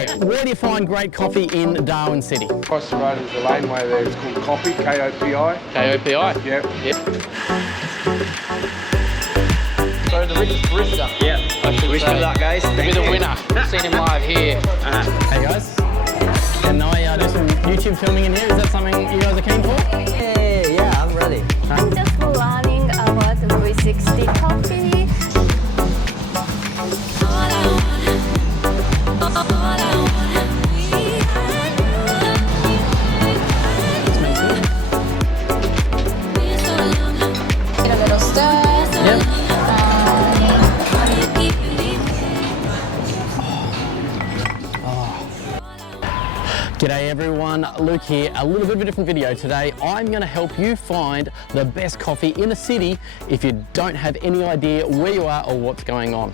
Mate, where do you find great coffee in Darwin City? Across the road is a laneway there, it's called Kopi, K-O-P-I. K-O-P-I? Yep. So the richest barista. Yeah. I should wish me luck, guys. Be the winner. Seen him live here. Hey guys, can I do some YouTube filming in here? Is that something you guys are keen for? Yeah, I'm ready. I'm just learning about 360 coffee. Get a little stir. Yep. G'day everyone, Luke here. A little bit of a different video today. I'm going to help you find the best coffee in a city if you don't have any idea where you are or what's going on.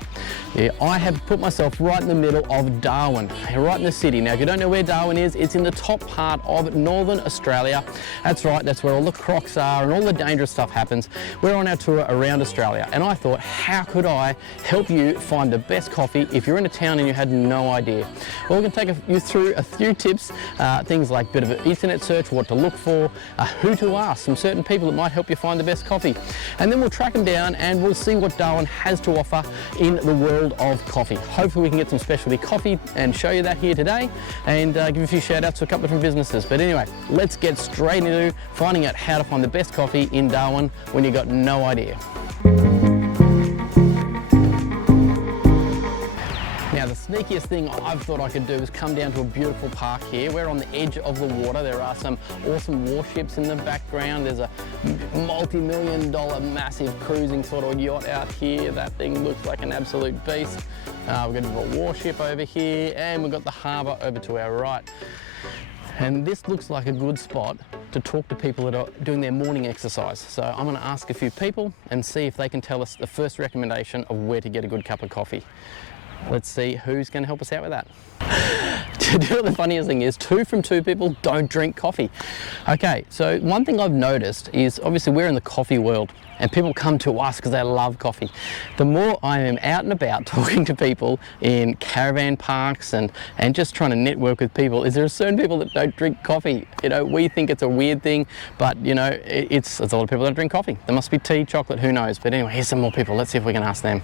Yeah, I have put myself right in the middle of Darwin, right in the city. Now if you don't know where Darwin is, it's in the top part of northern Australia. That's right, that's where all the crocs are and all the dangerous stuff happens. We're on our tour around Australia and I thought, how could I help you find the best coffee if you're in a town and you had no idea? Well, we're going to take you through a few tips. Things like a bit of an internet search, what to look for, who to ask, some certain people that might help you find the best coffee. And then we'll track them down and we'll see what Darwin has to offer in the world of coffee. Hopefully we can get some specialty coffee and show you that here today and give a few shout outs to a couple of different businesses. But anyway, let's get straight into finding out how to find the best coffee in Darwin when you've got no idea. Now the sneakiest thing I've thought I could do is come down to a beautiful park here. We're on the edge of the water. There are some awesome warships in the background. There's a multi-million-dollar massive cruising sort of yacht out here. That thing looks like an absolute beast. We've got a warship over here and we've got the harbour over to our right. And this looks like a good spot to talk to people that are doing their morning exercise. So I'm going to ask a few people and see if they can tell us the first recommendation of where to get a good cup of coffee. Let's see who's going to help us out with that. Do you know what the funniest thing is? 2 from 2 people don't drink coffee. Okay, so one thing I've noticed is obviously we're in the coffee world and people come to us because they love coffee. The more I am out and about talking to people in caravan parks and just trying to network with people, is there are certain people that don't drink coffee. You know, we think it's a weird thing, but you know, it's a lot of people that don't drink coffee. There must be tea, chocolate, who knows. But anyway, here's some more people. Let's see if we can ask them.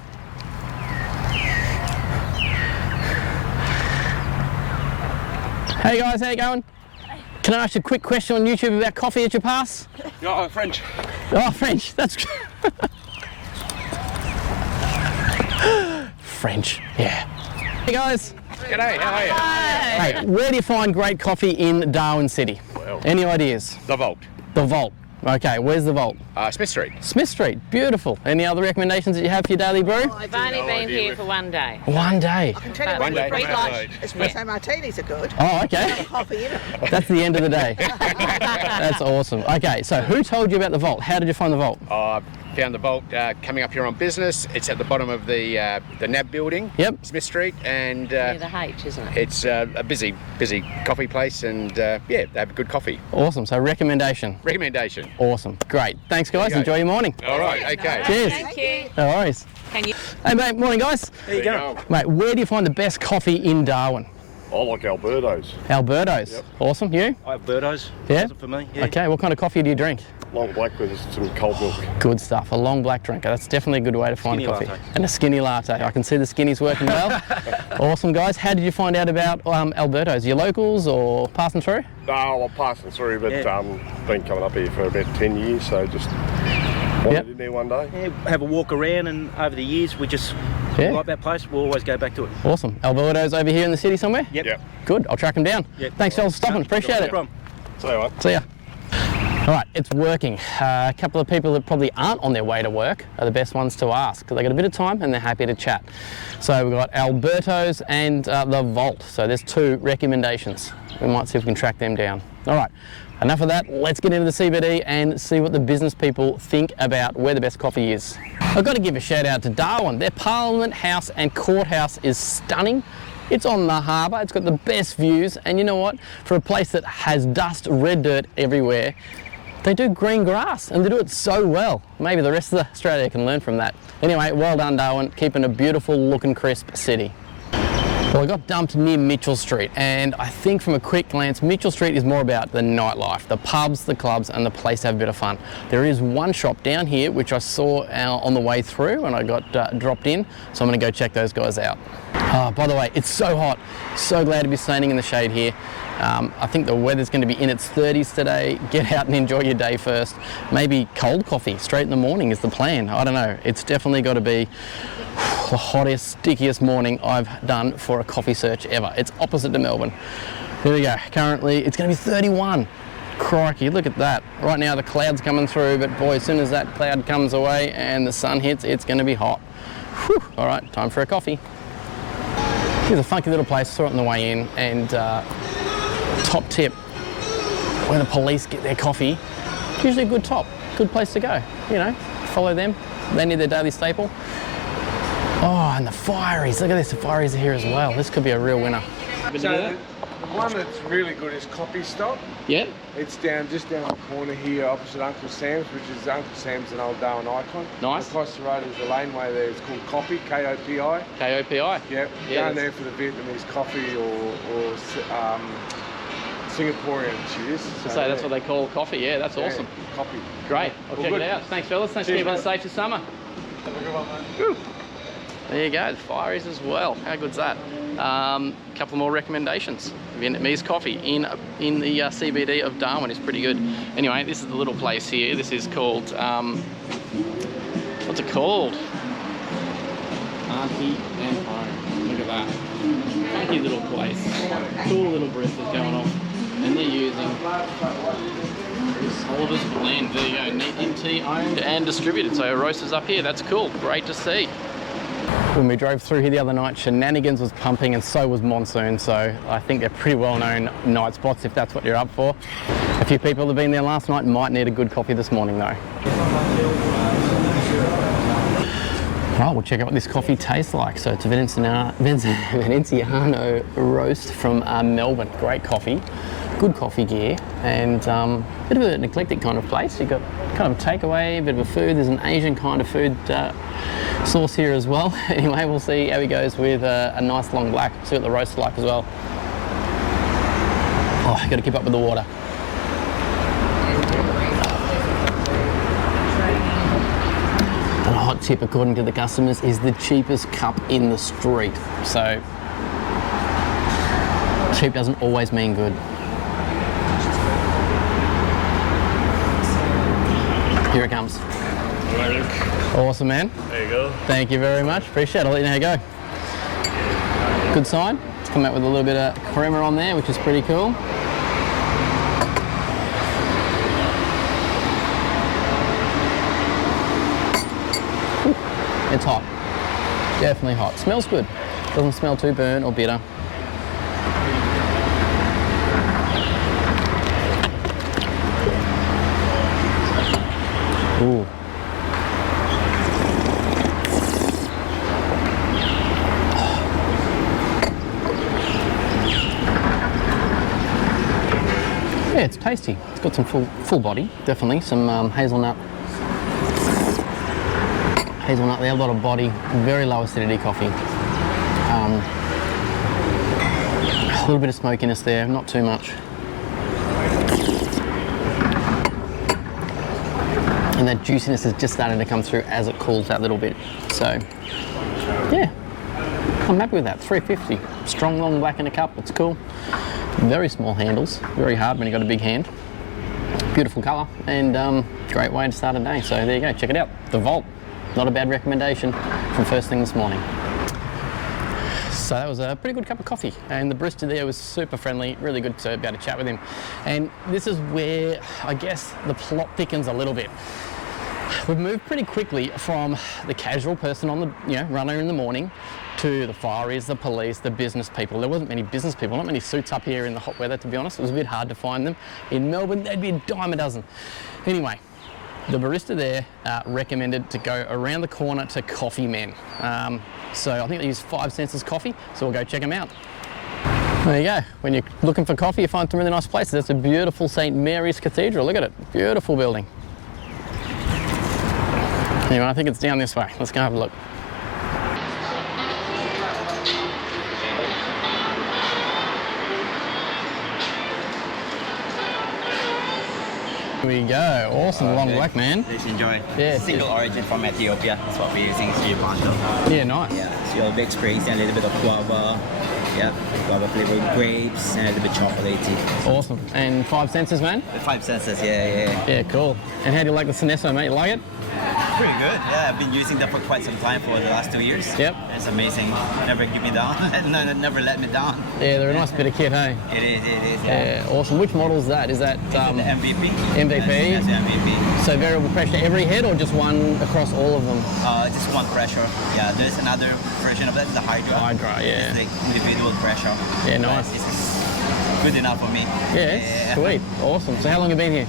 Hey guys, how you going? Can I ask you a quick question on YouTube about coffee at your pass? Oh, French. Oh, French, that's French, yeah. Hey guys. G'day, how are you? Hey, where do you find great coffee in Darwin City? Well, Any ideas? The Vault. The Vault. Okay, where's the Vault? Smith Street. Smith Street, beautiful. Any other recommendations that you have for your daily brew? I've only been here for one day. One day. I can tell you One day. free lunch. Espresso martinis are good. Oh, okay. Coffee in it. That's the end of the day. That's awesome. Okay, so who told you about the Vault? How did you find the Vault? I found the Vault coming up here on business. It's at the bottom of the NAB building. Yep. Smith Street, and Near the H, isn't it? it's a busy coffee place, and yeah, they have good coffee. Awesome, so recommendation. Recommendation. Awesome, great. Thanks guys, you go. enjoy your morning. All right, okay. Cheers. Thank you. No worries. Can you? Hey mate, morning guys. There you go. Mate, where do you find the best coffee in Darwin? I like Alberto's. Alberto's. Yep. Awesome, you? I have Birdos. Yeah? Wasn't for me. Yeah. Okay, what kind of coffee do you drink? Long black with some cold milk. Good stuff, a long black drinker. That's definitely a good way to find Skinny coffee. latte. And a skinny latte. I can see the skinny's working well. Awesome guys, how did you find out about Alberto's? Are you locals or passing through? No, I'm passing through, but Yeah. been coming up here for about 10 years, so just wanted Yep. in there one day. Yeah, have a walk around, and over the years we just Yeah. like that place. We'll always go back to it. Awesome. Alberto's over here in the city somewhere? Yep. Yep. Good, I'll track them down. Yep. Thanks y'all for stopping, appreciate No it. problem. So what? See ya. All right, it's working. A couple of people that probably aren't on their way to work are the best ones to ask because they've got a bit of time and they're happy to chat. So we've got Alberto's and the Vault. So there's 2 recommendations. We might see if we can track them down. All right, enough of that. Let's get into the CBD and see what the business people think about where the best coffee is. I've got to give a shout out to Darwin. Their Parliament House and Courthouse is stunning. It's on the harbour, it's got the best views, and you know what? For a place that has dust, red dirt everywhere, they do green grass and they do it so well. Maybe the rest of Australia can learn from that. Anyway, well done Darwin, keeping a beautiful looking crisp city. Well, I got dumped near Mitchell Street, and I think from a quick glance, Mitchell Street is more about the nightlife, the pubs, the clubs, and the place to have a bit of fun. There is one shop down here which I saw on the way through when I got dropped in, so I'm going to go check those guys out. By the way, it's so hot. So glad to be standing in the shade here. I think the weather's going to be in its 30s today. Get out and enjoy your day first. Maybe cold coffee straight in the morning is the plan. I don't know. It's definitely got to be the hottest, stickiest morning I've done for a coffee search ever. It's opposite to Melbourne. There we go. Currently, it's going to be 31. Crikey, look at that. Right now the cloud's coming through, but boy, as soon as that cloud comes away and the sun hits, it's going to be hot. Whew. All right, time for a coffee. Here's a funky little place, saw it on the way in, and top tip, when the police get their coffee, usually a good place to go. You know, follow them, they need their daily staple. Oh, and the fireys, look at this, the fireys are here as well. This could be a real winner. So the one that's really good is Coffee Stop. Yeah. It's just down the corner here opposite Uncle Sam's, which is Uncle Sam's an old Darwin icon. Nice. Across the road is a laneway there, it's called Kopi, K-O-P-I. K-O-P-I? Yep, Yeah, going there for the Vietnamese coffee or Singaporean cheers. So that's what they call coffee, yeah, that's awesome. Coffee. Great, I'll check it out. Thanks fellas, thanks for keeping us safe this summer. Have a good one, mate. Woo. There you go, the fireys as well. How good's that? Couple more recommendations. Vietnamese coffee in the CBD of Darwin is pretty good. Anyway, this is the little place here. This is called, what's it called? Auntie and Home. Look at that. Funky little place. Cool little baristas going on. And they're using Oliver's blend. There you go, Neat NT owned and distributed. So roasters up here, that's cool. Great to see. When we drove through here the other night, Shenanigans was pumping and so was Monsoon, so I think they're pretty well-known night spots if that's what you're up for. A few people have been there last night and might need a good coffee this morning though. Right, we'll check out what this coffee tastes like. So it's a Veneziano roast from Melbourne. Great coffee, good coffee gear, and a bit of an eclectic kind of place. You've got kind of a takeaway, a bit of a food. There's an Asian kind of food sauce here as well. Anyway, we'll see how he goes with a nice long black. See what the roast is like as well. Oh, I've got to keep up with the water. And a hot tip, according to the customers, is the cheapest cup in the street. So cheap doesn't always mean good. Here it comes. Awesome, man. There you go. Thank you very much. Appreciate it. I'll let you know how you go. Good sign. It's come out with a little bit of crema on there, which is pretty cool. Ooh, it's hot. Definitely hot. Smells good. Doesn't smell too burnt or bitter. Ooh. Yeah, it's tasty. It's got some full body, definitely. Some hazelnut there, a lot of body, very low acidity coffee. A little bit of smokiness there, not too much. And that juiciness is just starting to come through as it cools that little bit. So, yeah, I'm happy with that. $3.50. Strong long black in a cup, it's cool. Very small handles, very hard when you've got a big hand. Beautiful colour and great way to start a day. So there you go, check it out. The Vault, not a bad recommendation from first thing this morning. So that was a pretty good cup of coffee, and the barista there was super friendly, really good to be able to chat with him. And this is where I guess the plot thickens a little bit. We've moved pretty quickly from the casual person on the runner in the morning to the fireys, the police, the business people. There wasn't many business people, not many suits up here in the hot weather, to be honest. It was a bit hard to find them. In Melbourne, they'd be a dime a dozen. Anyway, the barista there recommended to go around the corner to Coffee Men. So I think they use 5 cents as coffee, so we'll go check them out. There you go. When you're looking for coffee, you find some really nice places. That's a beautiful St. Mary's Cathedral. Look at it. Beautiful building. Anyway, I think it's down this way. Let's go have a look. Here we go. Awesome long black, man. Please enjoy. Yeah. Single origin from Ethiopia. That's what we're using. It's Bando. Yeah, nice. Yeah. So you'll be experiencing a little bit of guava. Yep. Guava flavored grapes and a little bit chocolatey. Awesome. And 5 senses, man? 5 senses. Yeah. Yeah, cool. And how do you like the Espresso, mate? You like it? Pretty good. Yeah, I've been using that for quite some time for the last 2 years. Yep. It's amazing. Never give me down. No, never let me down. Yeah, they're a nice bit of kit, hey? It is. Yeah, awesome. Which model is that? Is that the MVP? MVP? That's the MVP. So variable pressure every head or just one across all of them? Just one pressure. Yeah, there's another version of that, the Hydra. Hydra, yeah. It's like individual pressure. Yeah, nice. This is good enough for me. Yeah, sweet. Awesome. So how long have you been here?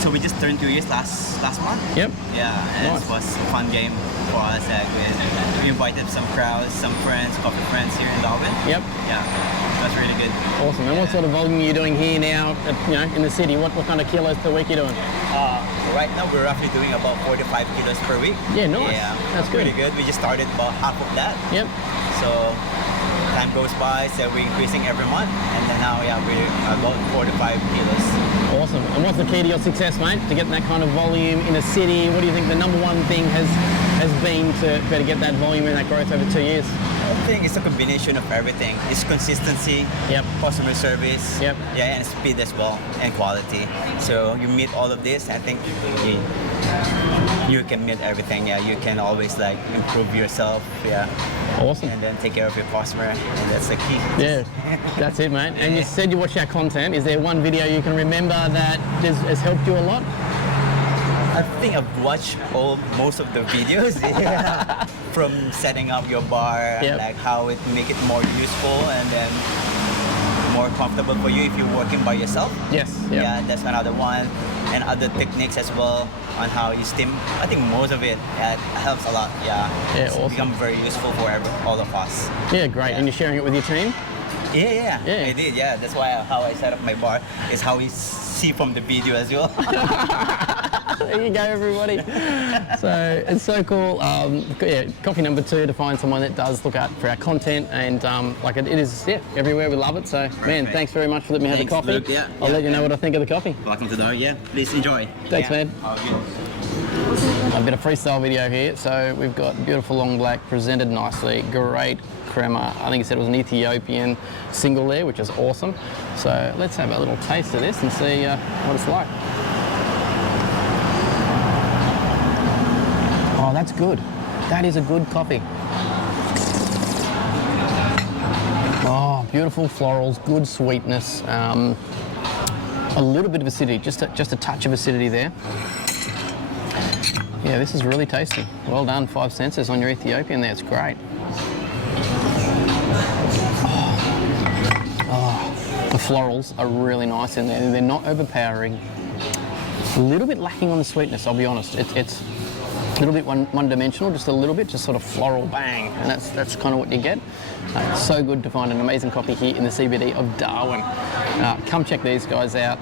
So we just turned 2 years last month. Yep. Yeah, and Nice. it was a fun game for us. We invited some crowds, some friends, coffee friends here in Darwin. Yep. Yeah, it was really good. Awesome. And what sort of volume are you doing here now, in the city? What kind of kilos per week are you doing? Right now we're roughly doing about 45 kilos per week. Yeah, nice. Yeah, That's good. Pretty good. We just started about half of that. Yep. So time goes by, so we're increasing every month, and then now we're about 45 kilos. Awesome. And what's the key to your success, mate? To get that kind of volume in a city? What do you think the number one thing has been to better get that volume and that growth over 2 years? I think it's a combination of everything. It's consistency, Yep. customer service, Yep. yeah, and speed as well, and quality. So you meet all of this, I think you can meet everything. Yeah, you can always improve yourself. Yeah. Awesome. And then take care of your customer, and that's the key. Yeah, that's it, mate. And you said you watch our content. Is there one video you can remember that has helped you a lot? I think I've watched most of the videos. Yeah. From setting up your bar, Yep. like how it make it more useful and then more comfortable for you if you're working by yourself. Yes. Yep. Yeah, that's another one. And other techniques as well on how you steam. I think most of it helps a lot. Yeah. Yeah, It's awesome. become very useful for all of us. Yeah, great. Yeah. And you're sharing it with your team? Yeah. Yeah. I did. Yeah, that's why how I set up my bar is how we see from the video as well. There you go, everybody. So it's so cool. Coffee number 2 to find someone that does look out for our content, and it is everywhere. We love it. So man, thanks very much for letting me have a Thanks, coffee. Luke. Yeah, I'll let you know what I think of the coffee. Welcome to Darwin. Yeah, please enjoy. Thanks, Yeah. man. A bit of freestyle video here. So we've got beautiful long black presented nicely. Great crema. I think he said it was an Ethiopian single there, which is awesome. So let's have a little taste of this and see what it's like. Oh, that's good. That is a good coffee. Oh, beautiful florals, good sweetness, a little bit of acidity, just a touch of acidity there. Yeah, this is really tasty. Well done, 5 senses on your Ethiopian there, it's great. Oh, the florals are really nice in there. They're not overpowering. A little bit lacking on the sweetness, I'll be honest. It's a little bit one-dimensional, just a little bit, just sort of floral bang, and that's kind of what you get. So good to find an amazing coffee here in the CBD of Darwin. Come check these guys out.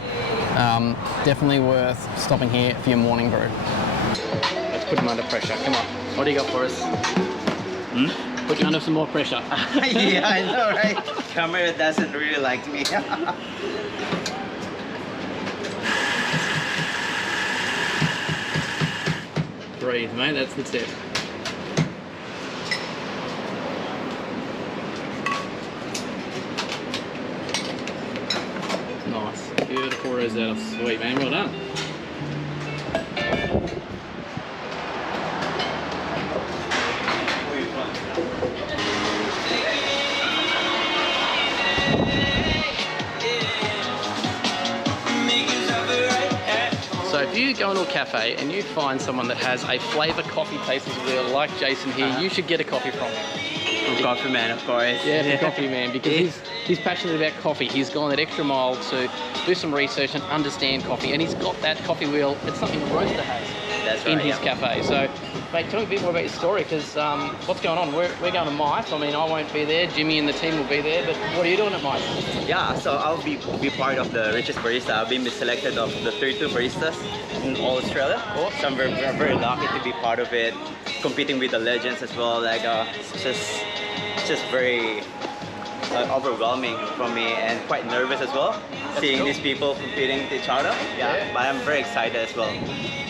Definitely worth stopping here for your morning brew. Let's put them under pressure. Come on. What do you got for us? Put you under some more pressure. Yeah, I know, right? Camera doesn't really like me. Breathe, mate. That's the tip. Nice. Beautiful Rosetta. Sweet, man. Well done. So if you go into a cafe and you find someone that has a flavour coffee tasters wheel like Jason here, you should get a coffee from him. Coffee man, of course. Yeah, the coffee man, because he's passionate about coffee. He's gone that extra mile to do some research and understand coffee, and he's got that coffee wheel. It's something Roaster has in his cafe. So, mate, tell me a bit more about your story, because what's going on? We're going to MICE. I mean, I won't be there. Jimmy and the team will be there, but what are you doing at MICE? Yeah, so I'll be part of the richest barista. I've been selected of the 32 baristas in all Australia. So I'm very lucky to be part of it, competing with the legends as well. Like, it's just very overwhelming for me and quite nervous as well, seeing cool. these people competing with each other. Yeah, but I'm very excited as well.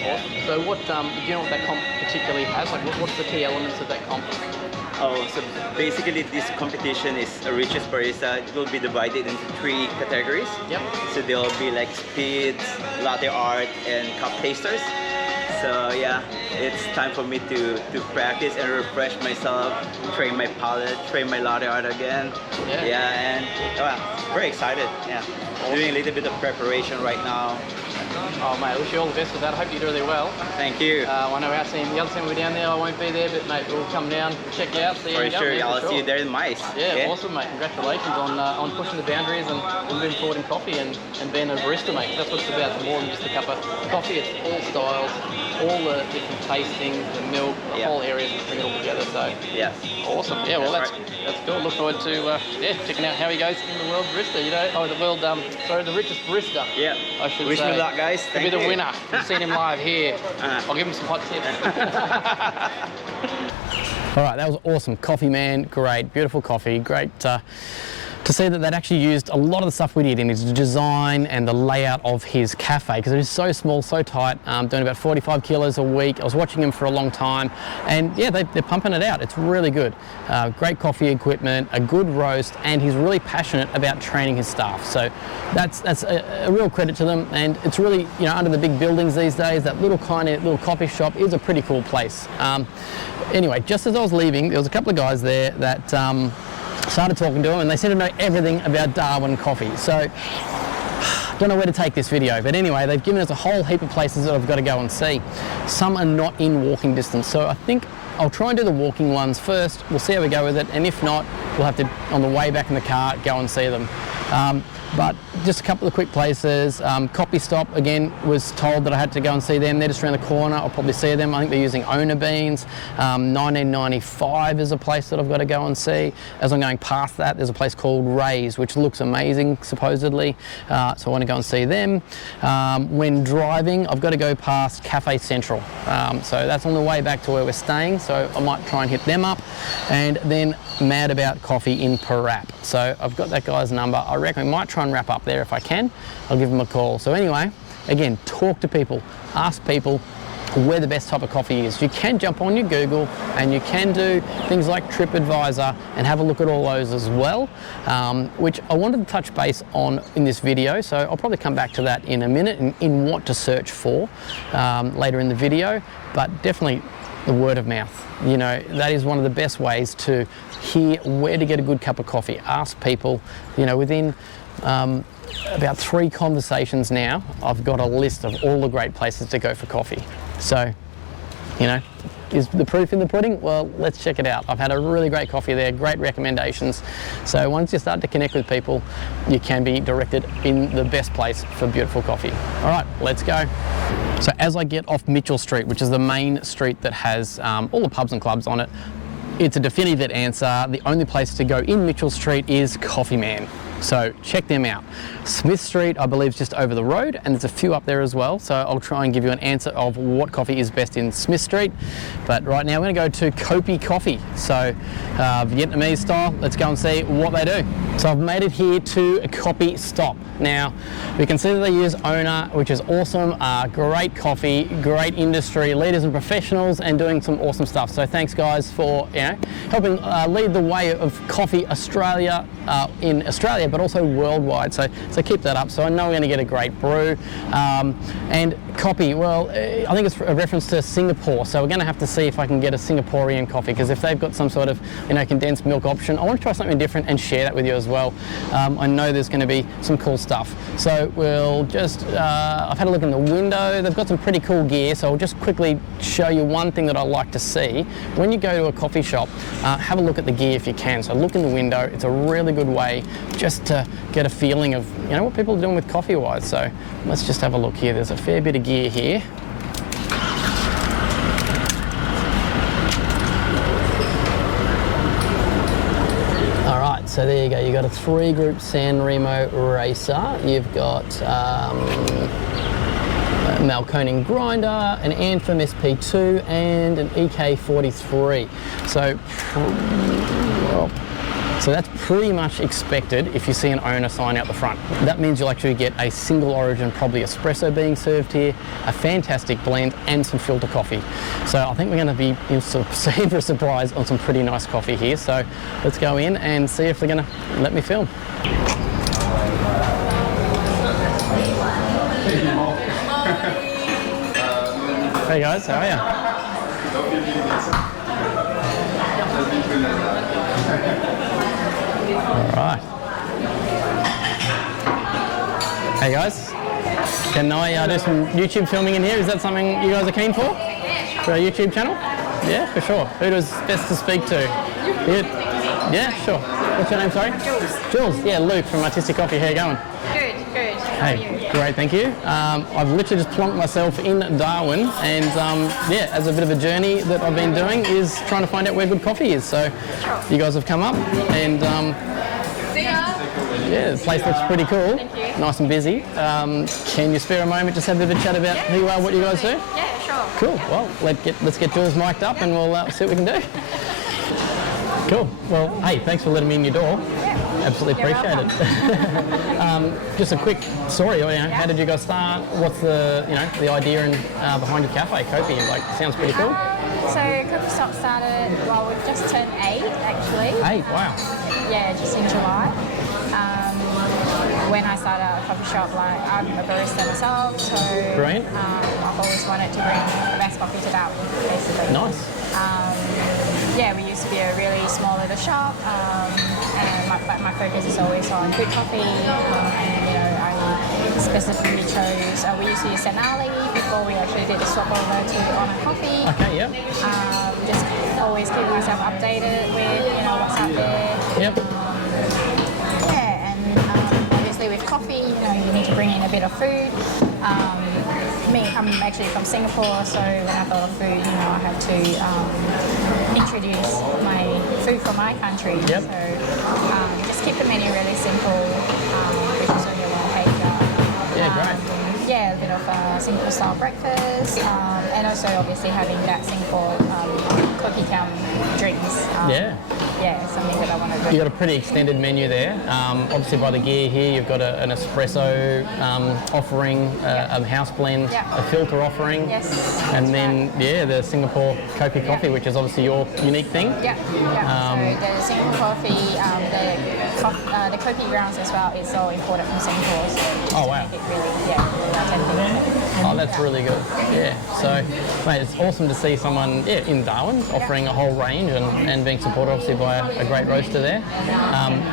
Awesome. So what, do you know what that comp particularly has? Like what's the key elements of that comp? Oh, so basically this competition is a richest barista. It will be divided into 3 categories. Yep. So there will be like speeds, latte art, and cup tasters. So yeah, it's time for me to practice and refresh myself, train my palate, train my latte art again. Yeah, and very excited. Yeah, doing a little bit of preparation right now. Oh mate, I wish you all the best with that. I hope you do really well. Thank you. I know our team, the other team will be down there. I won't be there, but mate, we'll come down, check you out, see how you go. For sure, I'll see you there in mice. Yeah, awesome mate. Congratulations on pushing the boundaries and moving forward in coffee and being a barista, mate. That's what it's about. It's more than just a cup of coffee. It's all styles, all the different tastings, the milk, the whole area, just bring it all together. So yes, awesome. Yeah, well that's cool. Look forward to checking out how he goes in the world barista. You know, the richest barista. Yeah. I should Wish say. me luck, guys. To be the winner. You've seen him live here. I'll give him some hot tips. All right, that was awesome. Coffee man, great, beautiful coffee, great. To see that they'd actually used a lot of the stuff we did in his design and the layout of his cafe, because it is so small, so tight, doing about 45 kilos a week. I was watching him for a long time, and yeah, they're pumping it out. It's really good. Great coffee equipment, a good roast, and he's really passionate about training his staff. So that's a real credit to them, and it's really, you know, under the big buildings these days, that little coffee shop is a pretty cool place. Anyway, just as I was leaving, there was a couple of guys there that started talking to them, and they seem to know everything about Darwin coffee. So, don't know where to take this video, but anyway, they've given us a whole heap of places that I've got to go and see. Some are not in walking distance, so I think I'll try and do the walking ones first. We'll see how we go with it, and if not, we'll have to, on the way back in the car, go and see them. But just a couple of quick places. Copy Stop, again, was told that I had to go and see them. They're just around the corner. I'll probably see them. I think they're using Owner beans. 1995 is a place that I've got to go and see. As I'm going past that, there's a place called Ray's, which looks amazing, supposedly. So I want to go and see them. When driving, I've got to go past Cafe Central. So that's on the way back to where we're staying. So I might try and hit them up. And then Mad About Coffee in Parap. So I've got that guy's number. I reckon I might try and wrap up there if I can. I'll give him a call. So anyway, again, talk to people, ask people where the best type of coffee is. You can jump on your Google and you can do things like TripAdvisor and have a look at all those as well, which I wanted to touch base on in this video. So I'll probably come back to that in a minute in what to search for later in the video, but definitely the word of mouth. You know, that is one of the best ways to hear where to get a good cup of coffee. Ask people, you know, within about 3 conversations now, I've got a list of all the great places to go for coffee. So, you know, is the proof in the pudding? Well, let's check it out. I've had a really great coffee there, great recommendations. So once you start to connect with people, you can be directed in the best place for beautiful coffee. All right, let's go. So as I get off Mitchell Street, which is the main street that has all the pubs and clubs on it, it's a definitive answer. The only place to go in Mitchell Street is Coffee Man. So check them out. Smith Street, I believe, is just over the road, and there's a few up there as well. So I'll try and give you an answer of what coffee is best in Smith Street. But right now we're going to go to Kopi Coffee. So Vietnamese style, let's go and see what they do. So I've made it here to Copy Stop. Now, we can see that they use Owner, which is awesome. Great coffee, great industry, leaders and professionals, and doing some awesome stuff. So thanks guys for, you know, helping lead the way of coffee Australia, in Australia, but also worldwide. So keep that up. So I know we're going to get a great brew. And Coffee, well, I think it's a reference to Singapore. So we're going to have to see if I can get a Singaporean coffee, because if they've got some sort of, you know, condensed milk option, I want to try something different and share that with you as well. I know there's going to be some cool stuff. So we'll just, I've had a look in the window. They've got some pretty cool gear. So I'll just quickly show you one thing that I like to see. When you go to a coffee shop, have a look at the gear if you can. So look in the window. It's a really good way just to get a feeling of, you know, what people are doing with coffee wise. So let's just have a look here. There's a fair bit of gear here. All right, so there you go. You've got a 3-group San Remo racer. You've got Malconing grinder, an Anthem SP2, and an EK43. So, well, So that's pretty much expected if you see an owner sign out the front. That means you'll actually get a single origin, probably espresso being served here, a fantastic blend, and some filter coffee. So I think we're going to be in for a surprise on some pretty nice coffee here. So let's go in and see if they're going to let me film. Hey guys, how are you? Alright. Hey guys, can I do some YouTube filming in here? Is that something you guys are keen for? For our YouTube channel? Yeah, for sure. Who does best to speak to? You? Yeah, sure. What's your name, sorry? Jules. Jules, yeah, Luke from Artistic Coffee. How you going? Good, good. How are Hey, you? great, thank you. I've literally just plonked myself in Darwin, and yeah, as a bit of a journey that I've been doing is trying to find out where good coffee is. So you guys have come up, and yeah, the place looks pretty cool. Thank you. Nice and busy. Can you spare a moment just have a bit of a chat about who you are, what you guys do? Yeah, sure. Cool. Well, let's get Jules mic'd up, and we'll see what we can do. Cool. Well, hey, thanks for letting me in your door. Absolutely You're appreciate it. Just a quick story. How did you guys start? What's the the idea and behind your cafe, Kopi? Like, sounds pretty cool. So Coffee Shop started, well, we've just turned 8 actually. Hey, wow. Yeah, just in July. When I started a coffee shop, like I'm a barista myself, so Brilliant. I've always wanted to bring the best coffee to Darwin, basically. Nice. Yeah, we used to be a really small little shop, and my focus is always on good coffee. And I specifically chose. We used to use Senali before we actually did the swap over to Honor Coffee. Okay. Yep. Just always keep myself updated with what's out there. Yep. Yeah, and obviously with coffee, you need to bring in a bit of food. I'm actually from Singapore, so when I thought of food, I had to introduce my food from my country. Yep. So just keep the menu really simple, which is on your one page. Yeah, great. Yeah, a bit of Singapore style breakfast, and also obviously having that Singapore cookie cum drinks. Yeah, something that I want to do. You've got a pretty extended menu there. Obviously by the gear here, you've got an espresso offering, a house blend, a filter offering, and then the Singapore Kopi coffee, which is obviously your unique thing. Yeah. So the Singapore coffee, the Kopi grounds as well is all imported from Singapore. So just to make it really authentic. Oh, that's really good. Yeah. So, mate, it's awesome to see someone in Darwin offering a whole range and being supported obviously by a great roaster there.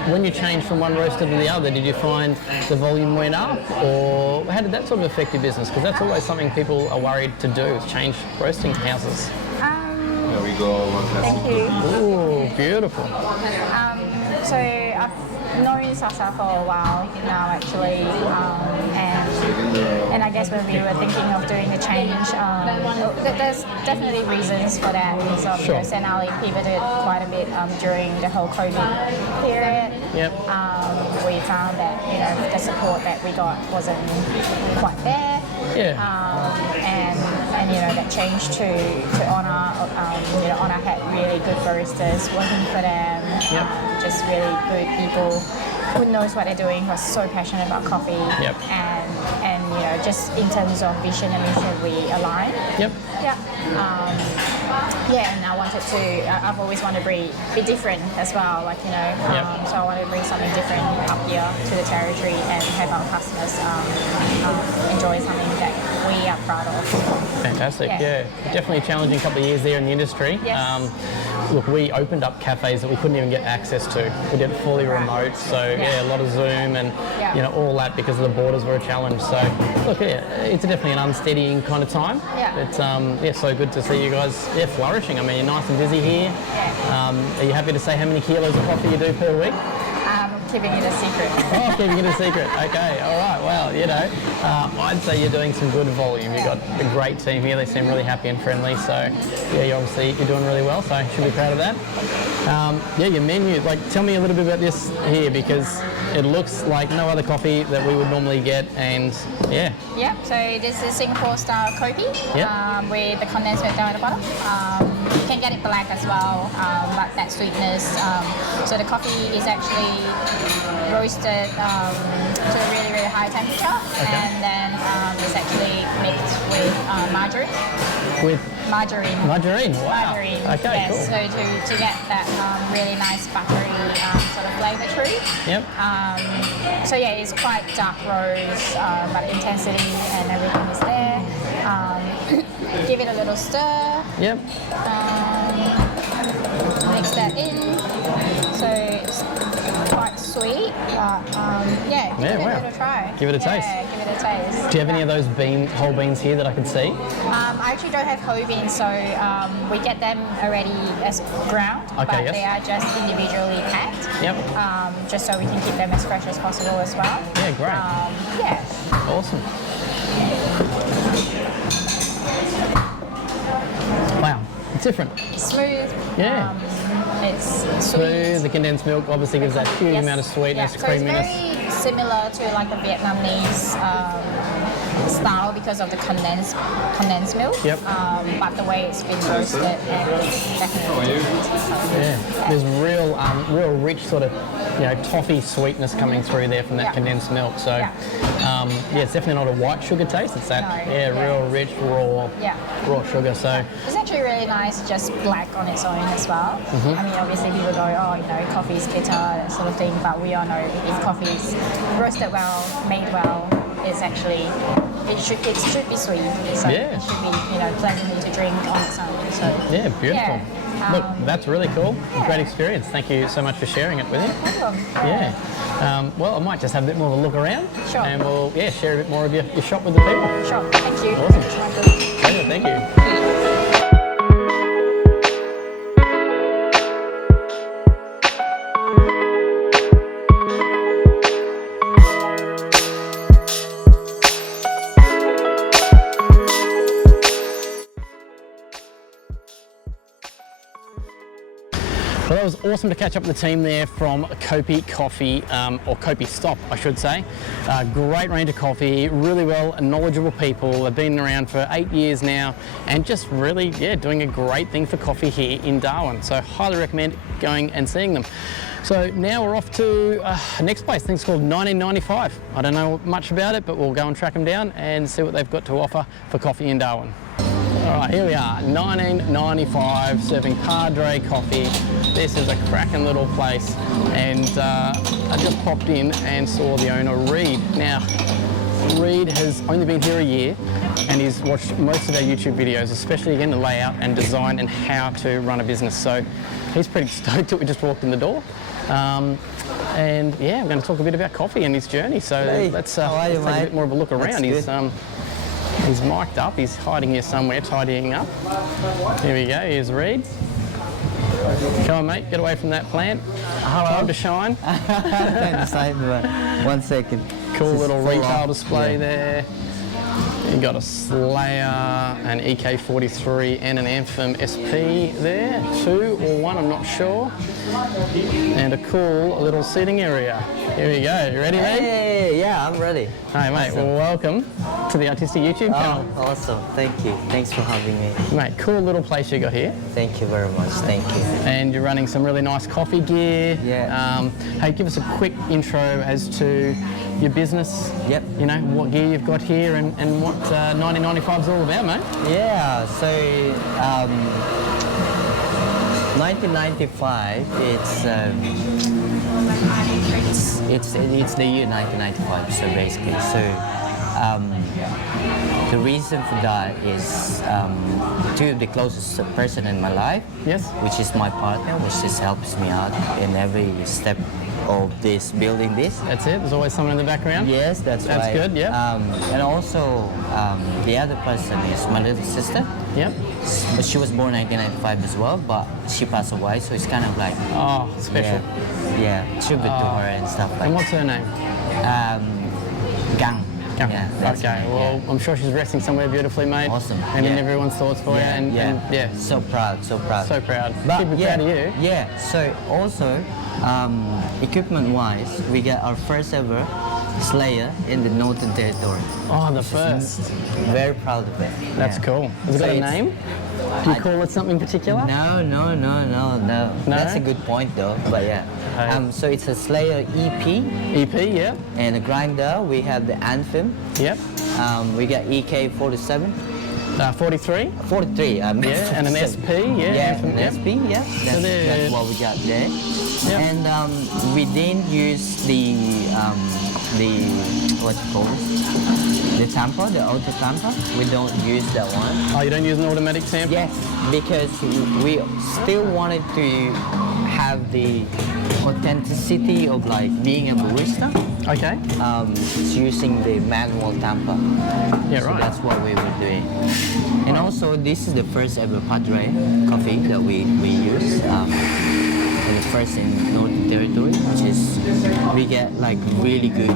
When you changed from one roaster to the other, did you find the volume went up, or how did that sort of affect your business? Because that's always something people are worried to do, is change roasting houses. There we go. Thank you. Ooh, beautiful. So I've known Sasa for a while now actually, and I guess when we were thinking of doing the change, there's definitely reasons for that. So Senali pivoted quite a bit during the whole COVID period. Yep. We found that the support that we got wasn't quite there. Yeah. And that change to Honor. Honor had really good baristas working for them. Yep. Just really good people who knows what they're doing, who are so passionate about coffee. Yep. And just in terms of vision and mission, we align. Yep. Yeah. And I wanted to. I've always wanted to be different as well. So I wanted to bring something different up here to the territory and have our customers enjoy something that we are proud of. Fantastic. Yeah. Definitely a challenging couple of years there in the industry. Yes. Look, we opened up cafes that we couldn't even get access to. We did it fully remote, so a lot of Zoom and all that because the borders were a challenge. So look, it's definitely an unsteadying kind of time. It's so good to see you guys flourishing. I mean, you're nice and busy here. Are you happy to say how many kilos of coffee you do per week? I'm keeping it a secret. Oh, keeping it a secret. Okay, all right. Well, you know, I'd say you're doing some good volume. You've got a great team here. They seem really happy and friendly. So, yeah, you're doing really well. So, you should be proud of that. Yeah, your menu. Like, tell me a little bit about this here because it looks like no other coffee that we would normally get, and yeah. Yep. So this is Singapore style coffee with the condensed milk down at the bottom. You can get it black as well, but that sweetness. So the coffee is actually roasted to a really, really high temperature, and then it's actually mixed with margarine. With margarine. Margarine. Wow. Margarine. Okay, yes. cool. So to get that really nice buttery sort of flavour through. Yep. So yeah, it's quite dark roast, but intensity and everything is there. Give it a little stir. Yep. Mix that in. So it's quite sweet, but yeah, give it a little try. Give it a taste. Yeah, give it a taste. Do you have any of those whole beans here that I could see? I actually don't have whole beans, so we get them already as ground, but they are just individually packed. Yep. Just so we can keep them as fresh as possible as well. Yeah, great. Yeah. Awesome. Wow, it's different. Smooth. Yeah. It's smooth. The condensed milk obviously gives that huge amount of sweetness, creaminess. So it's very similar to like the Vietnamese style because of the condensed milk. Yep. But the way it's been roasted, definitely different. Yeah. There's real rich sort of, toffee sweetness coming through there from that condensed milk. So, it's definitely not a white sugar taste. It's that, real rich raw sugar. So it's actually really nice, just black on its own as well. I mean, obviously people go, coffee is bitter, that sort of thing. But we all know if coffee is roasted well, made well, it's actually it should be sweet. So it should be pleasantly to drink on its own. So yeah, beautiful. Yeah. Look, that's really cool. Great experience. Thank you so much for sharing it with me. No problem. Yeah. Well, I might just have a bit more of a look around. Sure. And we'll share a bit more of your shop with the people. Sure. Thank you. Awesome. Pleasure. Thank you. Well, that was awesome to catch up with the team there from Kopi Coffee, or Kopi Stop, I should say. Great range of coffee, really well knowledgeable people. They've been around for 8 years now and just really, doing a great thing for coffee here in Darwin. So highly recommend going and seeing them. So now we're off to next place. I think it's called 1995. I don't know much about it, but we'll go and track them down and see what they've got to offer for coffee in Darwin. All right, here we are, 1995, serving Padre coffee. This is a cracking little place, and I just popped in and saw the owner, Reed. Now, Reed has only been here a year, and he's watched most of our YouTube videos, especially again the layout and design and how to run a business. So he's pretty stoked that we just walked in the door. And yeah, we're going to talk a bit about coffee and his journey. So let's take a bit more of a look around. He's mic'd up, he's hiding here somewhere, tidying up. Here we go, here's Reed. Come on mate, get away from that plant. Time to shine. One second. Cool little retail display there. You got a Slayer, an EK43 and an Anthem SP there. 2 or 1, I'm not sure. And a cool little seating area. Here we go. You ready, mate? Hey, yeah, I'm ready. Hey, mate. Well, welcome to the Artistic YouTube channel. Awesome. Thank you. Thanks for having me. Mate, cool little place you got here. Thank you very much. Thank you. And you're running some really nice coffee gear. Yeah. Hey, give us a quick intro as to your business. Yep. What gear you've got here and what 1995 is all about, mate. Yeah. So 1995. It's the year 1995. So basically, the reason for that is two of the closest person in my life. Yes. Which is my partner, which just helps me out in every step of this building this. That's it. There's always someone in the background. Yes, that's right. That's good. Yeah. And also the other person is my little sister. Yep. But she was born 1995 as well, but she passed away, so it's kind of like special. Yeah, tribute to her and stuff like that. And what's her name? Gang. Yeah, that's Okay, her name, well, yeah. I'm sure she's resting somewhere beautifully, mate. Awesome. And in yeah. everyone's thoughts for you. And yeah, So proud, so proud. so proud. But Super yeah, proud of you. Yeah, so also, equipment-wise, we got our first ever Slayer in the Northern Territory. Oh, the first. Very proud of it. That's yeah. cool. Has it got So a it's- name? Do you call it something particular? No. That's a good point though, but yeah. Okay. So it's a Slayer EP, EP, yeah. and a grinder, we have the Anthem. Yep. We got EK47. 43. 43, Yeah, and an SP, yeah. Yeah, Anthem, an yep. SP, yeah. That's what we got there. Yep. And we didn't use the what you call it? The tamper, the auto tamper. We don't use that one. Oh, you don't use an automatic tamper? Yes, because we still wanted to have the authenticity of like being a barista. Okay. It's using the manual tamper. Yeah, So right. that's what we were doing. And also, this is the first ever Padre coffee that we use. And the first in Northern Territory, which is we get like really good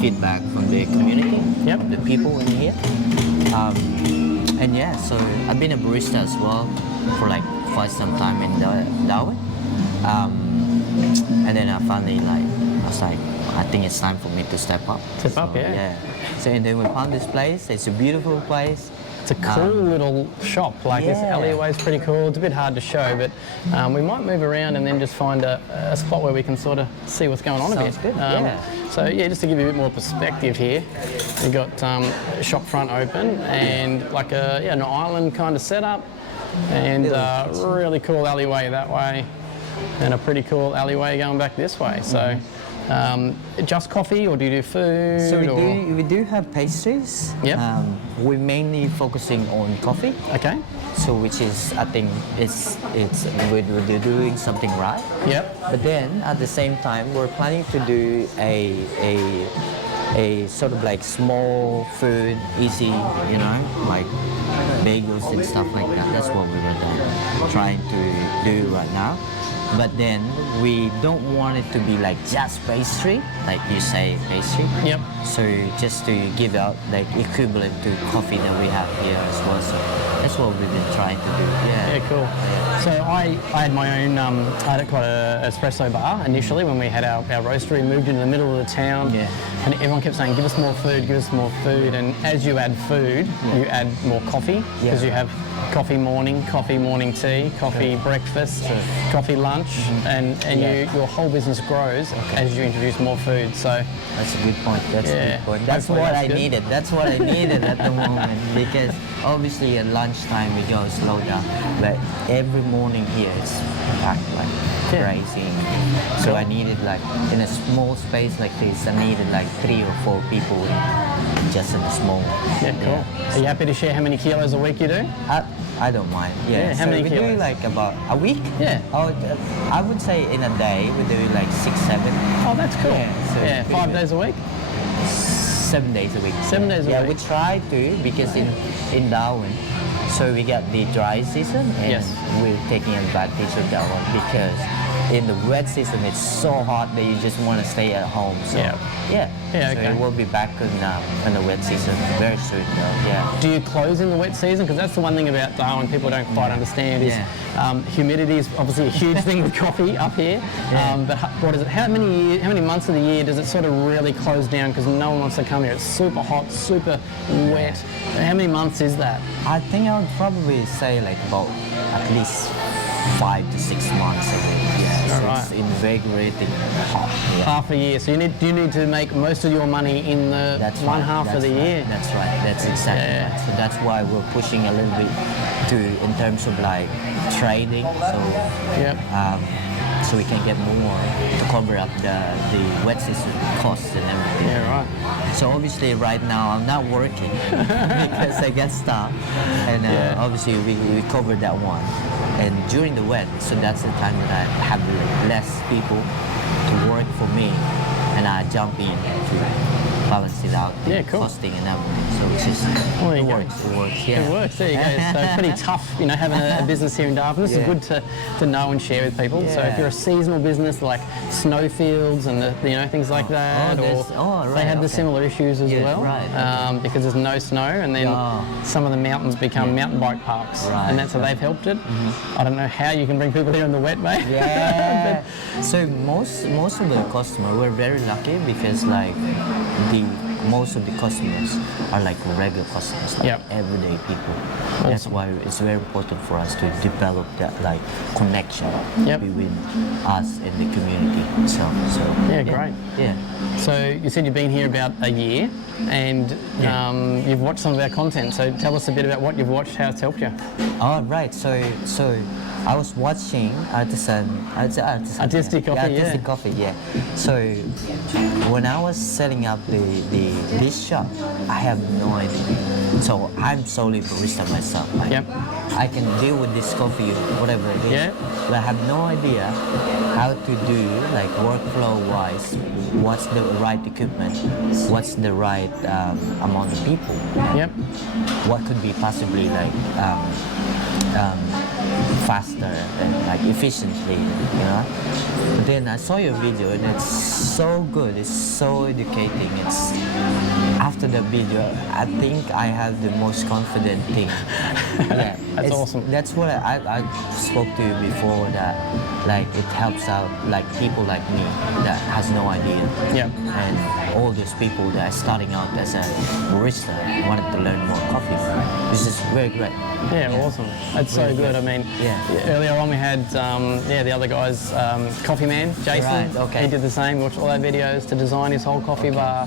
feedback from the community, Yep. the people in here. And yeah, so I've been a barista as well for like quite some time in Darwin. And then I finally I was like, I think it's time for me to step up. Step up, yeah. Yeah. So and then we found this place. It's a beautiful place. It's a cool little shop. Like this yeah. alleyway is pretty cool. It's a bit hard to show, but we might move around and then just find a spot where we can sort of see what's going on Sounds a bit. good, yeah. So yeah, just to give you a bit more perspective here, we've got shop front open and like an island kind of setup, and really cool alleyway that way, and a pretty cool alleyway going back this way. So. Just coffee, or do you do food? So or? we do have pastries. Yep. We're mainly focusing on coffee. Okay. So which is I think it's we're doing something right. Yep. But then at the same time we're planning to do a sort of like small food, easy, like bagels and stuff like that. That's what we were trying to do right now. But then we don't want it to be like just pastry, like you say pastry. Yep. So just to give out like equivalent to coffee that we have here as well. So that's what we've been trying to do. Yeah. Yeah, cool. So I had my own, I had quite an espresso bar initially when we had our roastery, moved into the middle of the town. Yeah. And everyone kept saying, give us more food, give us more food. And as you add food, you add more coffee, because you have coffee morning tea, coffee breakfast, coffee lunch, and your whole business grows as you introduce more food. So that's a good point. That's a good point. That's Hopefully what that's I good. needed. That's what I needed at the moment, because obviously at lunchtime we go slow down, but every morning here it's packed like crazy. So I needed like in a small space like this, I needed like 3 or 4 people just in a small one. yeah, cool. Are you happy to share how many kilos a week you do? I don't mind. Yeah. How so many we kilos? do like about a week. Yeah. I would say in a day we do like 6, 7. Oh, that's cool. Yeah, so it's pretty 5 good. days a week? 7 days a week. 7 days a Yeah, week. we try to, because in Darwin, so we got the dry season, and we're taking advantage of that one, because in the wet season it's so hot that you just want to stay at home. So Yeah, so okay. we'll be back in the wet season very soon though. Yeah. Do you close in the wet season? Because that's the one thing about Darwin people don't quite understand is humidity is obviously a huge thing with coffee up here. But what is it? How many months of the year does it sort of really close down because no one wants to come here? It's super hot, super wet. How many months is that? I think I would probably say like about at least 5 to 6 months a year. Yeah, so it's invigorating hot. Yeah. Half a year. So do you need to make most of your money in the half of the year? That's right. That's exactly right. So that's why we're pushing a little bit in terms of like trading. So so we can get more to cover up the wet season costs and everything. Yeah, right. So obviously right now I'm not working because I get stuck, and obviously we covered that one. And during the wet, so that's the time that I have less people to work for me, and I jump in to balance it out. Yeah, cool. Costing and everything. So it's just Well, there it you go. works. It works. Yeah. It works, there you go. So pretty tough, you know, having a business here in Darwin. This is Yeah. good to know and share with people. So if Yeah. you're a seasonal business like snowfields and you know things like that, or right, they have the okay. similar issues as Yeah, well, right, okay. because there's no snow, and then some of the mountains become mountain bike parks, Right, and that's how they've helped it. I don't know how you can bring people here in the wet, mate. Yeah. So most of the customers, we're very lucky because like most of the customers are like regular customers, like Yep. everyday people. That's why it's very important for us to develop that like connection Yep. between us and the community. So Yeah, great. Yeah. So you said you've been here about a year, and you've watched some of our content. So tell us a bit about what you've watched, how it's helped you. Oh, right. So I was watching artistic coffee. Artistic coffee, yeah. So when I was setting up this shop, I have no idea. So I'm solely barista myself. Like, Yep. I can deal with this coffee, whatever it is. Yeah. But I have no idea how to do like workflow-wise. What's the right equipment? What's the right amount of people? Yep. What could be possibly like faster and like efficiently, you know. But then I saw your video and it's so good. It's so educating. It's after the video, I think I have the most confident thing. Yeah, That's awesome. That's what I spoke to you before, that like it helps out like people like me that has no idea. Yeah. And all those people that are starting out as a barista wanted to learn more coffee. This is very great. Yeah, awesome. That's so Really good. good. I mean, Yeah. earlier on we had the other guys, Coffee Man, Jason. Right, okay. He did the same. Watched all our videos to design his whole coffee bar.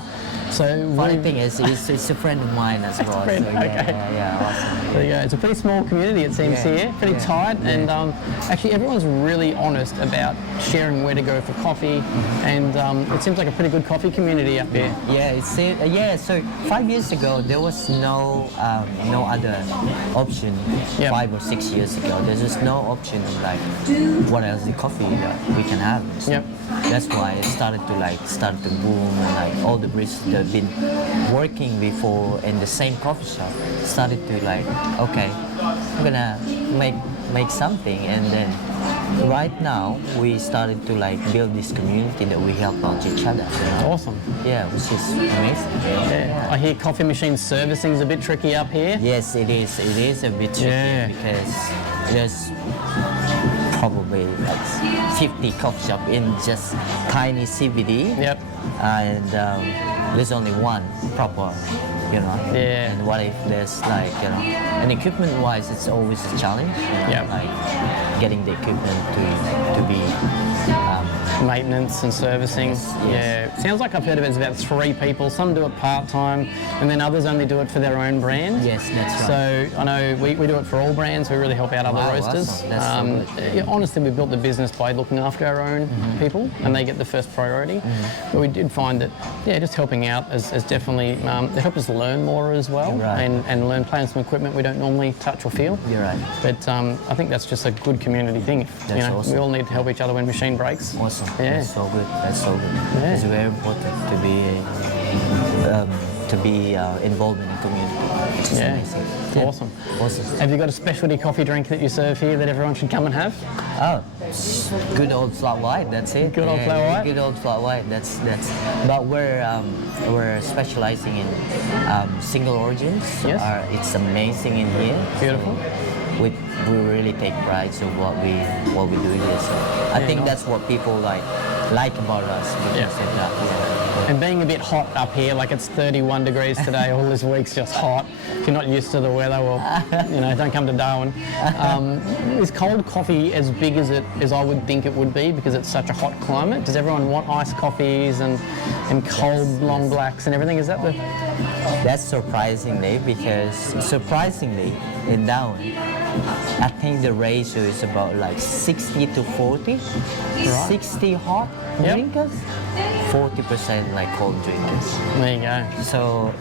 So Funny thing is, it's a friend of mine as well. friend, So yeah, okay. yeah, awesome. there you go. It's a pretty small community, it seems Yeah, here. Pretty yeah, tight, and actually everyone's really honest about sharing where to go for coffee, and it seems like a pretty good coffee community up here. Yeah, so 5 years ago there was no other option. Yep. 5 or 6 years ago, there's just no option of like what else the coffee that we can have. So Yep. That's why it started to boom, and like all the baristas that have been working before in the same coffee shop started to like, okay, I'm gonna make something, and then right now we started to like build this community that we help out each other. You know? Awesome. Yeah, which is amazing. Yeah. I hear coffee machine servicing's a bit tricky up here. Yes, it is. It is a bit tricky because there's probably like 50 coffee shop in just tiny CBD. Yep. And there's only one proper, you know. Yeah. And what if there's like, you know, and equipment-wise, it's always a challenge. You know, Yep. like getting the equipment to be. Maintenance and servicing. Yes. Yeah. Sounds like I've heard of it's about 3 people. Some do it part-time, and then others only do it for their own brand. Yes, that's right. So I know we do it for all brands. We really help out other Wow, roasters. awesome. That's so good. Yeah, honestly, we built the business by looking after our own people, and they get the first priority. But we did find that, just helping out is definitely, it helped us learn more as well, Right. and learn playing some equipment we don't normally touch or feel. You're right. But I think that's just a good community thing. That's awesome. We all need to help each other when machine breaks. Awesome. Yeah. That's so good. That's so good. Yeah. It's very important to be involved in the community. Which is amazing. Yeah. Awesome. Awesome. Have you got a specialty coffee drink that you serve here that everyone should come and have? Oh, good old flat white. That's it. Good old flat white? Good old flat white. That's. But we're specializing in single origins. Yes. It's amazing in here. Beautiful. We really take pride in what we do here. So I think nice. that's what people like about us. Because of that. Yeah. And being a bit hot up here, like it's 31 degrees today, all this week's just hot. If you're not used to the weather, well, don't come to Darwin. Is cold coffee as big as I would think it would be because it's such a hot climate? Does everyone want iced coffees and cold long blacks and everything? Is that the... That's surprisingly, because in Darwin, I think the ratio is about like 60 to 40. Right. 60 hot Yep. drinkers, 40% like cold drinkers. There you go. So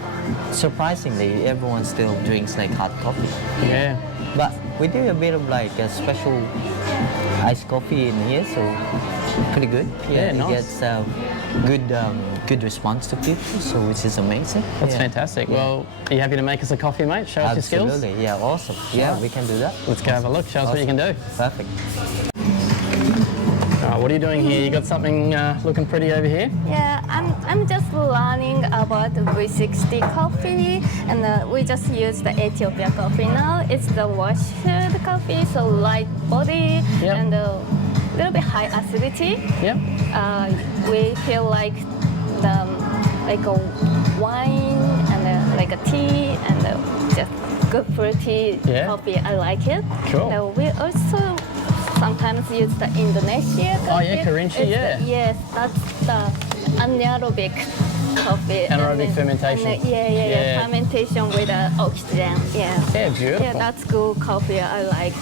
surprisingly, everyone still drinks like hot coffee. Yeah. But we do a bit of like a special iced coffee in here, so pretty good. Yeah, It nice. gets good response to people, so which is amazing. That's fantastic. Yeah. Well, are you happy to make us a coffee, mate? Show us your skills. Absolutely, yeah, awesome. Yeah, we can do that. Let's go have a look. Show us what you can do. Perfect. What are you doing here? You got something looking pretty over here? Yeah, I'm just learning about the V60 coffee, and we just use the Ethiopia coffee now. It's the washed coffee, so light body and a little bit high acidity. Yep. We feel like a wine and like a tea and just good fruity coffee. I like it. Cool. And we also sometimes use the Indonesia coffee. Oh yeah, Kerinci, Yes, that's the anaerobic coffee. Anaerobic fermentation. Yeah. Fermentation with oxygen. Yeah, beautiful. Yeah, that's good coffee. I like.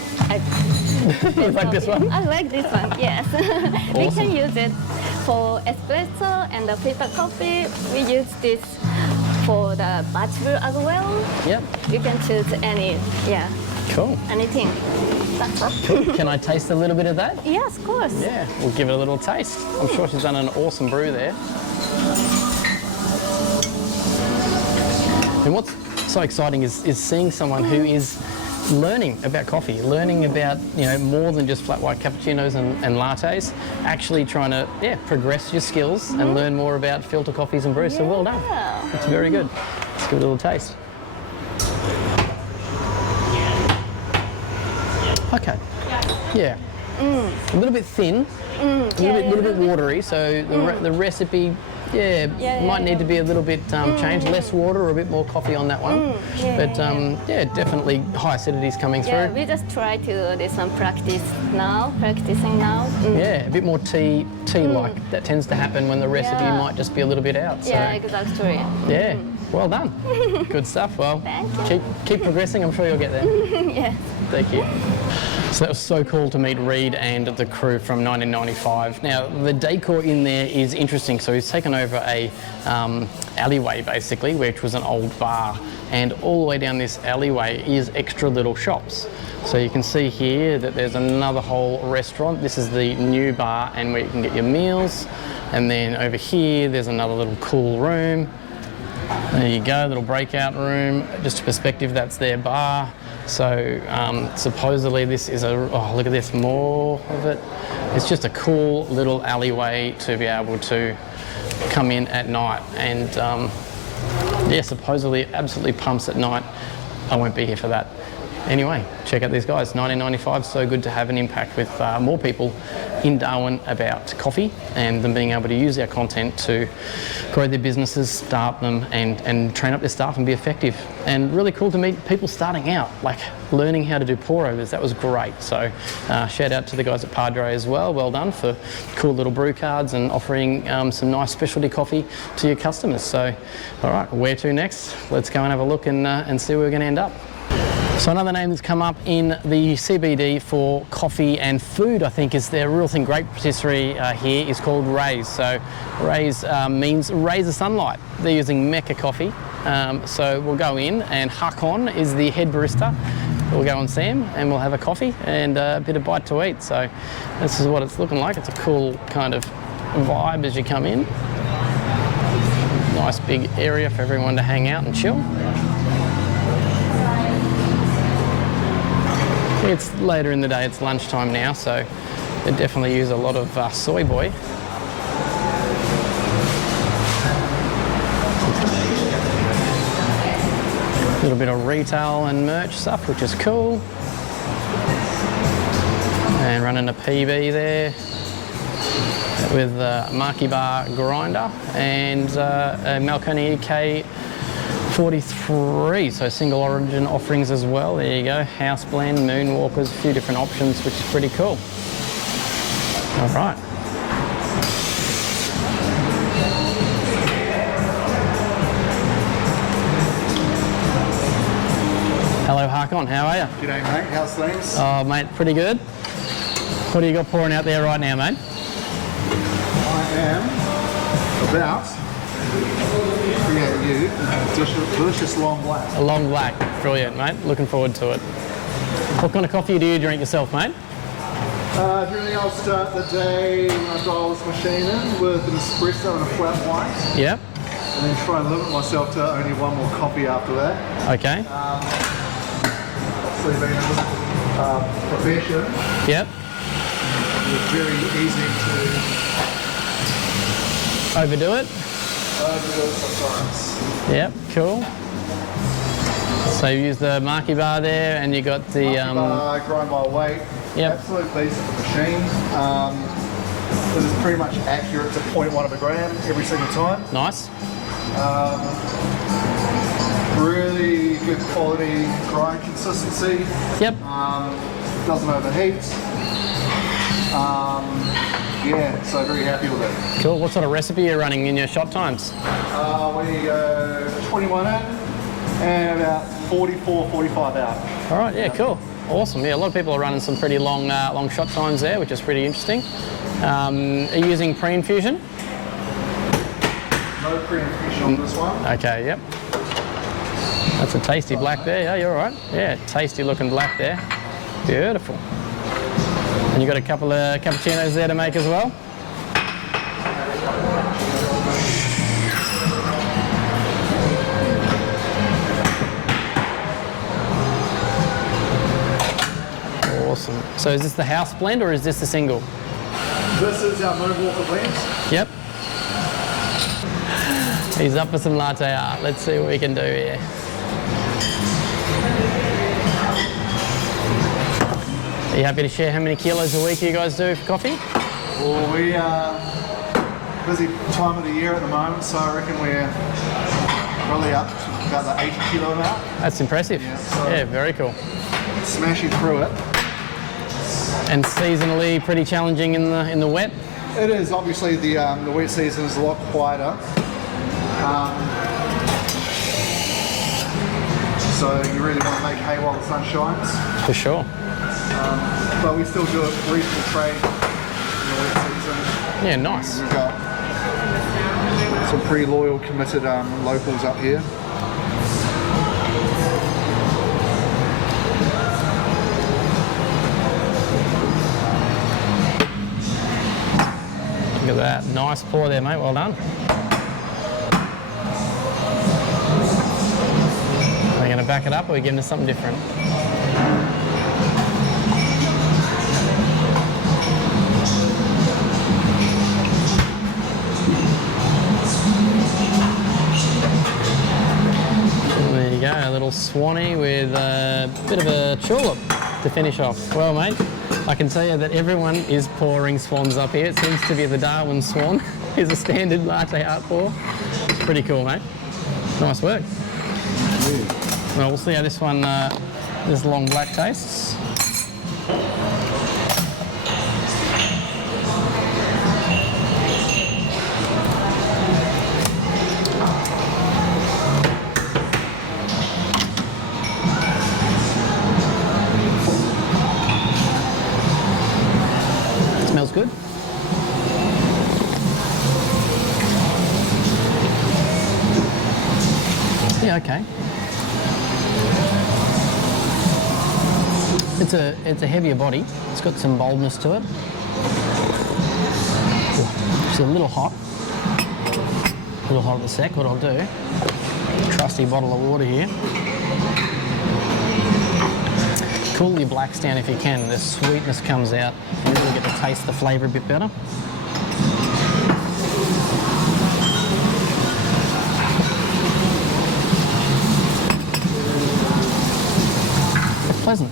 You like this one? I like this one. Yes. Awesome. We can use it for espresso and the filter coffee. We use this for the batch brew as well. Yep. You can choose any. Yeah. Cool. Anything. That's all. Cool. Can I taste a little bit of that? Yes, of course. Yeah, we'll give it a little taste. I'm sure she's done an awesome brew there. And what's so exciting is seeing someone who is learning about coffee, learning about, you know, more than just flat white cappuccinos and lattes, actually trying to, progress your skills and learn more about filter coffees and brews. So well done. That's very good. Let's give it a little taste. Okay. Yeah. A little bit thin, a little bit watery. So the recipe, might need to be a little bit changed. Less water or a bit more coffee on that one. But definitely high acidity's coming through. Yeah, we just try to do some practicing now. Yeah, a bit more tea-like. That tends to happen when the recipe might just be a little bit out. So. Yeah, exactly. Yeah. Well done. Good stuff. Well, Thank you. keep progressing. I'm sure you'll get there. Yes. Thank you. So that was so cool to meet Reed and the crew from 1995. Now, the decor in there is interesting. So he's taken over a alleyway, basically, which was an old bar. And all the way down this alleyway is extra little shops. So you can see here that there's another whole restaurant. This is the new bar and where you can get your meals. And then over here, there's another little cool room. There you go, little breakout room. Just a perspective, that's their bar. So supposedly this is look at this, more of it. It's just a cool little alleyway to be able to come in at night. And supposedly it absolutely pumps at night. I won't be here for that. Anyway, check out these guys, 1995. So good to have an impact with more people in Darwin about coffee and them being able to use our content to grow their businesses, start them and train up their staff and be effective. And really cool to meet people starting out, like learning how to do pour overs. That was great. So shout out to the guys at Padre as well. Well done for cool little brew cards and offering some nice specialty coffee to your customers. So, all right, where to next? Let's go and have a look and see where we're going to end up. So another name that's come up in the CBD for coffee and food, I think, is their real thing. Great patisserie here is called Rays. So Rays means rays of sunlight. They're using Mecca coffee. So we'll go in, and Hakon is the head barista. We'll go and see him and we'll have a coffee and a bit of bite to eat. So this is what it's looking like. It's a cool kind of vibe as you come in. Nice big area for everyone to hang out and chill. It's later in the day, it's lunchtime now, so they definitely use a lot of soy boy. A little bit of retail and merch stuff, which is cool. And running a PB there with a Marky Bar grinder and a Malconi EK 43, so single origin offerings as well. There you go, house blend, moonwalkers, a few different options, which is pretty cool. All right. Hello Hakon, how are you? G'day mate, how's things? Oh mate, pretty good. What do you got pouring out there right now, mate? I am about you delicious long black. A long black, brilliant, mate. Looking forward to it. What kind of coffee do you drink yourself, mate? Generally I'll start the day when I dial this machine in with an espresso and a flat white. Yep. And then try and limit myself to only one more coffee after that. Okay. Obviously being a profession, Yep. it's very easy Overdo it? to overdo it sometimes. Yep, cool. So you use the marquee bar there and you got the... grind by weight. Yep. Absolute beast of the machine. It is pretty much accurate to 0.1 of a gram every single time. Nice. Really good quality grind consistency. Yep. Doesn't overheat. Yeah, so very happy with it. Cool. What sort of recipe are you running in your shot times? We go 21 in and about 44, 45 out. All right, yeah, cool. Awesome. Yeah, a lot of people are running some pretty long shot times there, which is pretty interesting. Are you using pre-infusion? No pre-infusion on this one. Okay, yep. That's a tasty black there. Yeah, you're all right. Yeah, tasty looking black there. Beautiful. And you got a couple of cappuccinos there to make as well? Awesome. So is this the house blend or is this the single? This is our Moonwalker blend. Yep. He's up for some latte art. Let's see what we can do here. Are you happy to share how many kilos a week you guys do for coffee? Well, we are busy time of the year at the moment, so I reckon we're probably up to about the 80 kilo mark. That's impressive. Yeah, so yeah, very cool. Smashing through it. And seasonally pretty challenging in the wet? It is. Obviously the wet season is a lot quieter. So you really want to make hay while the sun shines. For sure. But we still do a reasonable trade in the wet season. Yeah, nice. We've got some pretty loyal, committed locals up here. Look at that. Nice pour there, mate. Well done. Are you going to back it up or are you giving us something different? There you go, a little swanee with a bit of a tulip to finish off. Well, mate, I can tell you that everyone is pouring swans up here. It seems to be the Darwin swan is a standard latte art pour. It's pretty cool, mate. Nice work. Well, we'll see how this one, this long black tastes. Smells good. Yeah, okay. It's a heavier body. It's got some boldness to it. It's a little hot. A little hot at the sec. What I'll do, trusty bottle of water here. Cool your blacks down if you can. The sweetness comes out. You really get to taste the flavour a bit better. Pleasant.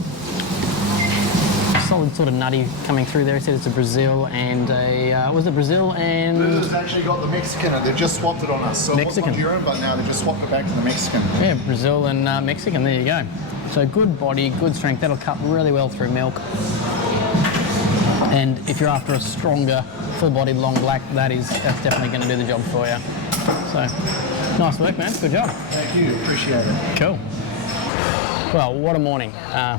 Solid sort of nutty coming through there. He said it's a Brazil and a, was it Brazil and... This has actually got the Mexican and they've just swapped it on us. So Mexican. It was Honduran, but now they've just swapped it back to the Mexican. Yeah, Brazil and Mexican, there you go. So good body, good strength, that'll cut really well through milk. And if you're after a stronger, full-bodied long black, that's definitely going to do the job for you. So, nice work, man, good job. Thank you, appreciate it. Cool. Well, what a morning.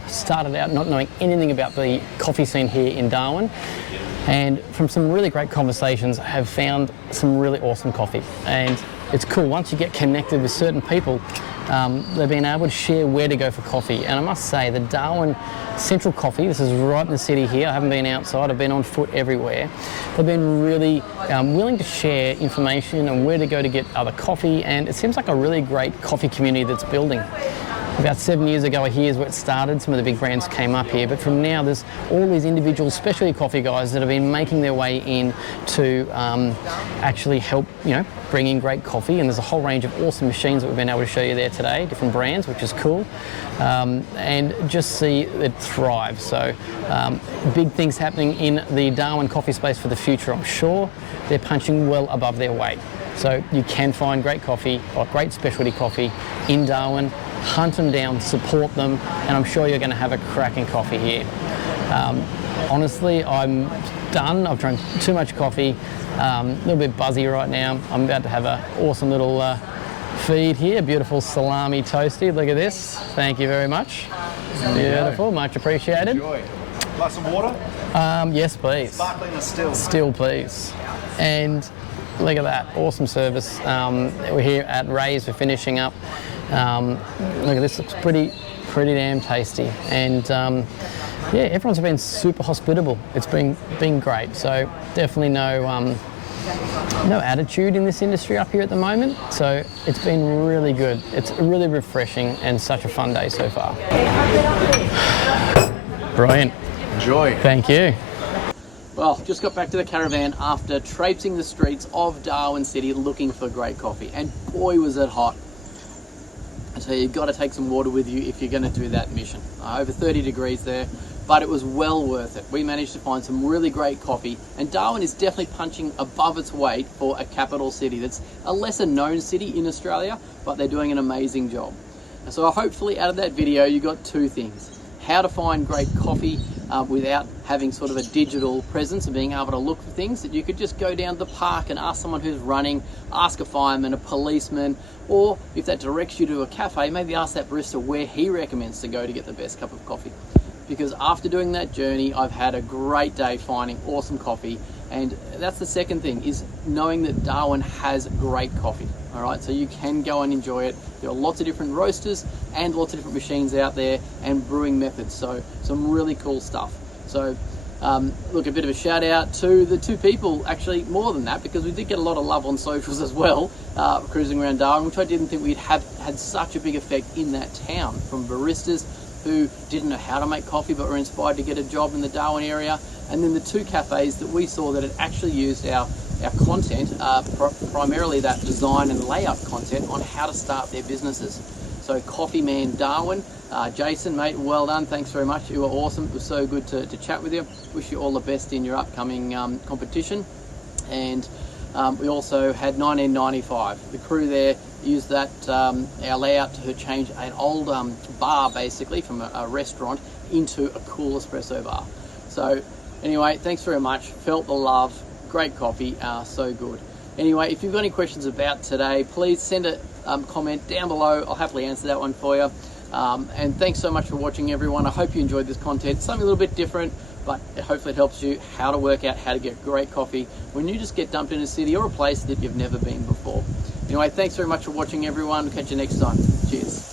Started out not knowing anything about the coffee scene here in Darwin, and from some really great conversations have found some really awesome coffee. And it's cool, once you get connected with certain people, they've been able to share where to go for coffee. And I must say, the Darwin Central Coffee, this is right in the city here, I haven't been outside, I've been on foot everywhere. They've been really willing to share information and where to go to get other coffee, and it seems like a really great coffee community that's building. About 7 years ago here is where it started. Some of the big brands came up here, but from now there's all these individual specialty coffee guys that have been making their way in to actually help, bring in great coffee. And there's a whole range of awesome machines that we've been able to show you there today, different brands, which is cool. And just see it thrive. So big things happening in the Darwin coffee space for the future, I'm sure. They're punching well above their weight. So you can find great coffee, or great specialty coffee in Darwin. Hunt them down, support them, and I'm sure you're going to have a cracking coffee here. Honestly, I'm done. I've drunk too much coffee, a little bit buzzy right now. I'm about to have an awesome little feed here, beautiful salami toasty. Look at this. Thank you very much. Beautiful, much appreciated. Enjoy. Like some water? Yes, please. Sparkling or still? Still, please. And look at that, awesome service. We're here at Ray's, we're finishing up. Look at this, looks pretty damn tasty. And yeah, everyone's been super hospitable. It's been great. So definitely no attitude in this industry up here at the moment. So it's been really good. It's really refreshing and such a fun day so far. Brilliant. Enjoy. Thank you. Well, just got back to the caravan after traipsing the streets of Darwin City looking for great coffee, and boy was it hot. So you've got to take some water with you if you're going to do that mission. Over 30 degrees there, but it was well worth it. We managed to find some really great coffee, and Darwin is definitely punching above its weight for a capital city that's a lesser known city in Australia, but they're doing an amazing job. So hopefully out of that video you got two things: how to find great coffee without having sort of a digital presence and being able to look for things, that you could just go down to the park and ask someone who's running, ask a fireman, a policeman, or if that directs you to a cafe, maybe ask that barista where he recommends to go to get the best cup of coffee. Because after doing that journey, I've had a great day finding awesome coffee. And that's the second thing, is knowing that Darwin has great coffee. All right, so you can go and enjoy it. There are lots of different roasters and lots of different machines out there and brewing methods. So some really cool stuff. So look, a bit of a shout out to the two people, actually more than that, because we did get a lot of love on socials as well, cruising around Darwin, which I didn't think we'd have had such a big effect in that town. From baristas who didn't know how to make coffee but were inspired to get a job in the Darwin area, and then the two cafes that we saw that had actually used our content, primarily that design and layout content, on how to start their businesses. So Coffee Man Darwin, Jason, mate, well done, thanks very much, you were awesome. It was so good to chat with you. Wish you all the best in your upcoming competition. And we also had 1995. The crew there used that, our layout, to change an old bar basically from a restaurant into a cool espresso bar. So anyway, thanks very much, felt the love, great coffee, so good. Anyway, if you've got any questions about today, please send a comment down below. I'll happily answer that one for you. And thanks so much for watching, everyone. I hope you enjoyed this content, something a little bit different, but hopefully it helps you how to work out how to get great coffee when you just get dumped in a city or a place that you've never been before. Anyway, thanks very much for watching, everyone. Catch you next time. Cheers.